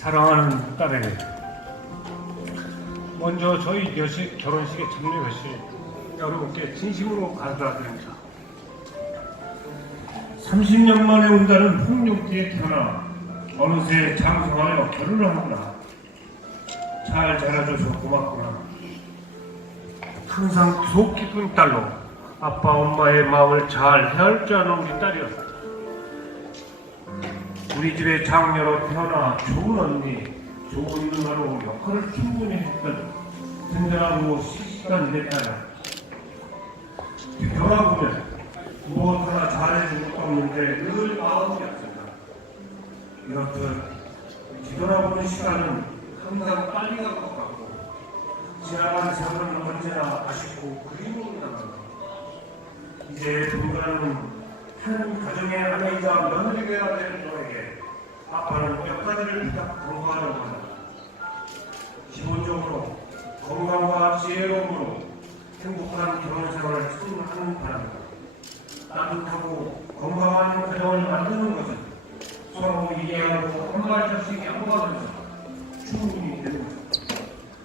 사랑하는 딸에게 먼저 저희 여식 결혼식의 참여 것이 여러분께 진심으로 감사드립니다. 30년 만에 온다는 풍룡띠에 태어나 어느새 장성하여 결혼을 하구나. 잘 자라줘서 고맙구나. 항상 속 깊은 딸로 아빠 엄마의 마음을 잘 헤아릴 줄 아는 우리 딸이었다. 우리 집의 장녀로 태어나 좋은 언니, 좋은 누나로 역할을 충분히 했던 든든하고 씩씩한 내 딸아. 돌아보면 무엇 하나 잘해준 것도 없는데 늘 마음이 아프다. 이렇듯 뒤돌아보는 시간은 항상 빨리 갈 것 같고 지나간 세월은 언제나 아쉽고 그리움으로 남는다. 이제 동그라는 한 가정의 아내이자 며느리 되어야 될 너에게 아빠는 몇 가지를 부탁 권고하려고 한다. 기본적으로 건강과 지혜로움으로 행복한 결혼 생활을 추구하는 바랍니다. 따뜻하고 건강한 가정을 만드는 것은 서로 이해하고 한 발짝씩 양보하면서 충분히 되는 것입니다.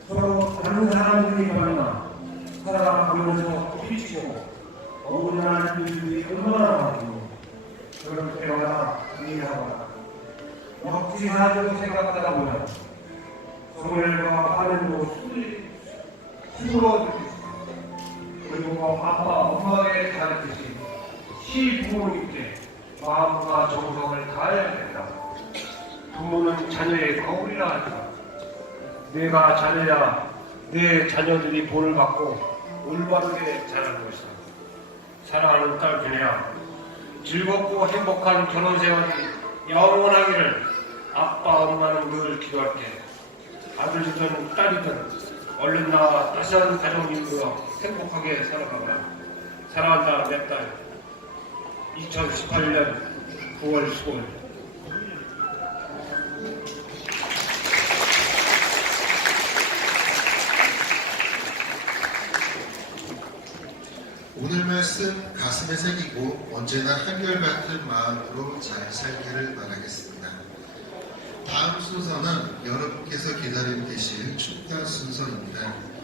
서로 다른 사람들이 만나 살아가면서 부딪히고 어긋나는 일들이 얼마나 많고 그럴 때마다 이해하거나 역지사지로 생각하다 보면 소멸과 화면도 술이 힘으로 느낄 수 있습니다. 그리고 아빠 엄마의 가르치신 시부모님께 마음과 정성을 다해야 된다. 부모는 자녀의 거울이라 하지만 내가 자녀야 내 자녀들이 본을 받고 올바르게 자라는 것이다. 사랑하는 딸 준혜야 즐겁고 행복한 결혼 생활이 영원하기를 아빠 엄마는 늘 기도할게. 아들이든 딸이든 얼른 나와 따스한 가정이 이루어 행복하게 살아가라 사랑한다 내 딸. 2018년 9월 15일 오늘 말씀 가슴에 새기고 언제나 한결같은 마음으로 잘 살기를 바라겠습니다. 다음 순서는 여러분께서 기다리고 계실 축가 순서입니다.